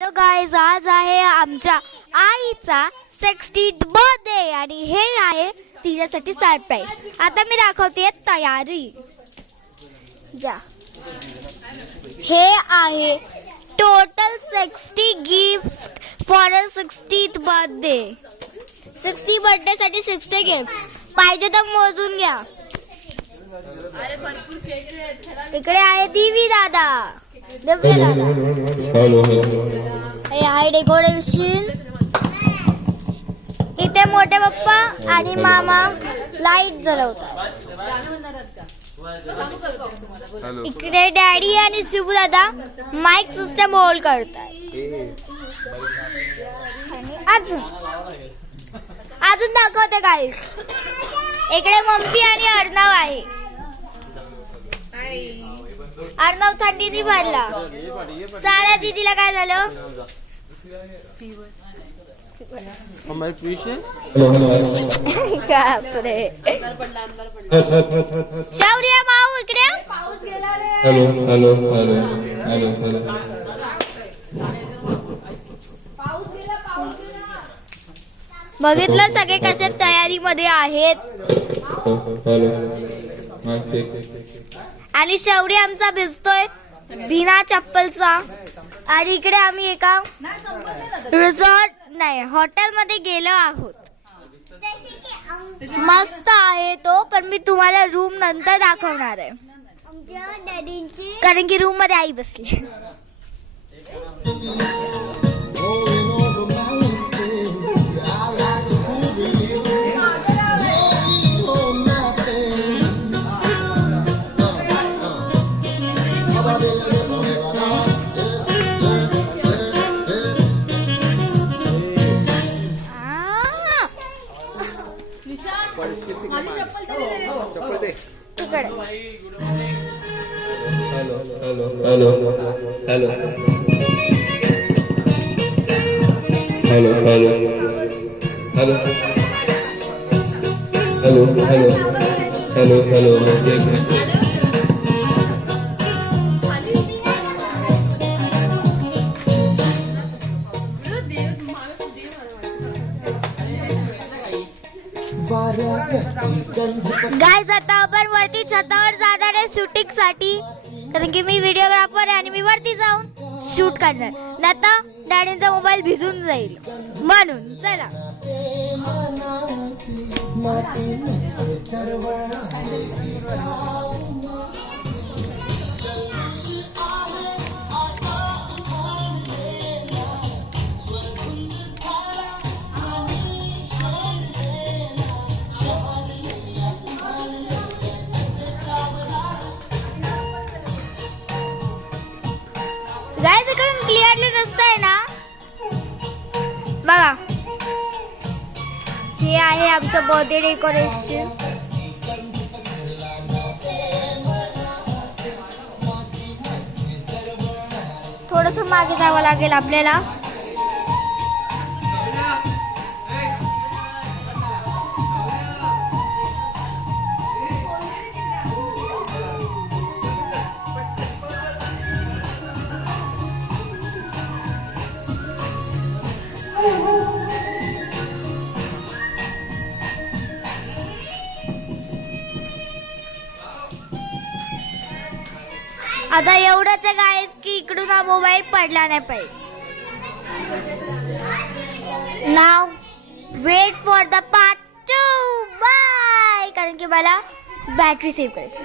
Hello guys, आज आहे आमच्या आईचा 60th बर्थडे आणि हे आहे तिच्यासाठी सरप्राईज। आता मी दाखवते तयारी। या हे आहे total 60 gifts for a 60th birthday. 60 birthday साठी 60 गिफ्ट पाहिजे तर मोजून घ्या। इकडे आहे दिवी दादा, दिव्या दादा, हे आहे डेकोरेशन। इथे मोठे पप्पा आणि मामा लाईट जलवतात। इकडे डॅडी आणि शिबू दादा माइक सिस्टम होल्ड करतात। आणि अजून दाखवते गाईस, इकडे मम्मी आणि अर्णव आहे। अर्णव थंडीने भरला। सारा दीदीला काय झालं? शौर्य माऊ इकडे। बघितलं सगळे कसे तयारीमध्ये आहेत। आणि शौर्य आमचा भिजतोय बिना चप्पलचा। आणि इकडे आम्ही एका रिसॉर्ट नाही हॉटेल मध्ये गेलो आहोत। मस्त आहे तो, पण मी तुम्हाला रूम नंतर दाखवणार आहे कारण की रूम मध्ये आई बसली। गाइस, आता आपण वरती छतावर जाणार आहे शूटिंग साठी कारण की मी व्हिडिओग्राफर आहे आणि मी वरती जाऊन शूट करणार। नाता डॅडींचा मोबाईल भिजून जाईल म्हणून चला। गाइस, इकडून क्लिअरली दिसतंय ना? बघा, हे आहे आमचं बर्थडे डेकोरेशन। थोडस मागे जावं लागेल आपल्याला। आता एवढंच आहे गाइस की इकडून हा मोबाईल पडला नाही पाहिजे। नाव wait for the part 2 bye, कारण की मला बॅटरी सेव्ह करायची।